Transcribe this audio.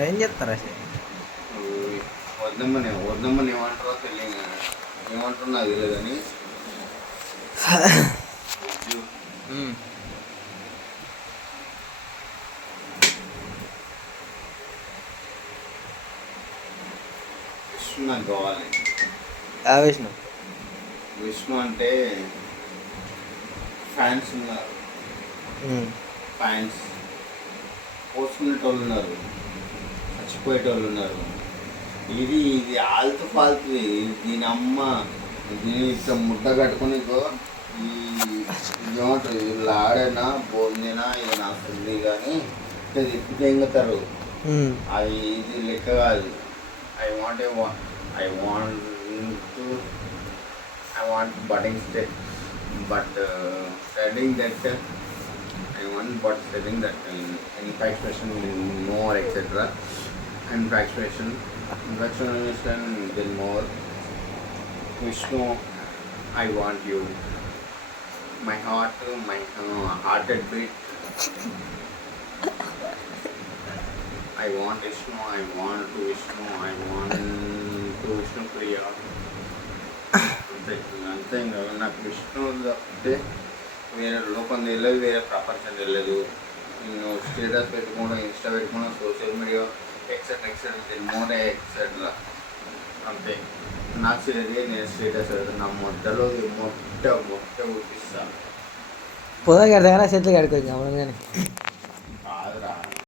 ఏం చెప్తారా అసలు? వద్దమ్మని ఏమంటారో తెలియదు, ఏమంటారో నాకు తెలియదు కానీ విష్ణు నాకు కావాలి. విష్ణు విష్ణు అంటే ఫ్యాన్స్ ఉన్నారు, ఫ్యాన్స్ పోసుకునేటోళ్ళు ఉన్నారు, చచ్చిపోయేటోళ్ళు ఉన్నారు. ఇది ఆల్తు ఫాల్తు, దీని అమ్మ దీని ఇట్లా ముద్ద కట్టుకునికో ఈ ఏమంటారు వీళ్ళు ఆడైనా భోజనైనా ఇది నాకు ఉంది కానీ ఇట్లా తిప్పితే ఎంగుతారు. అది ఇది లెక్క కాదు. I want budding stick, but studying that I want but studying that infatuation more etc. Infatuation then more. Vishnu, I want you. My hearted beat. I want Vishnu. I want to Vishnu. I want to Vishnu Priya. అంతే ఇంకా నాకు విష్ణు తప్పితే వేరే లోకం తెలియదు, వేరే ప్రపంచం తెలియదు. నేను స్టేటస్ పెట్టుకోవడం, ఇన్స్టా పెట్టుకోవడం, social media etcetera more etcetera అంతే. నాకు తెలియదు నేను స్టేటస్ నా మొట్టలో మొట్ట గుర్తిస్తాను. పొద కడతా చేతులు కడుకోవచ్చు. కాదురా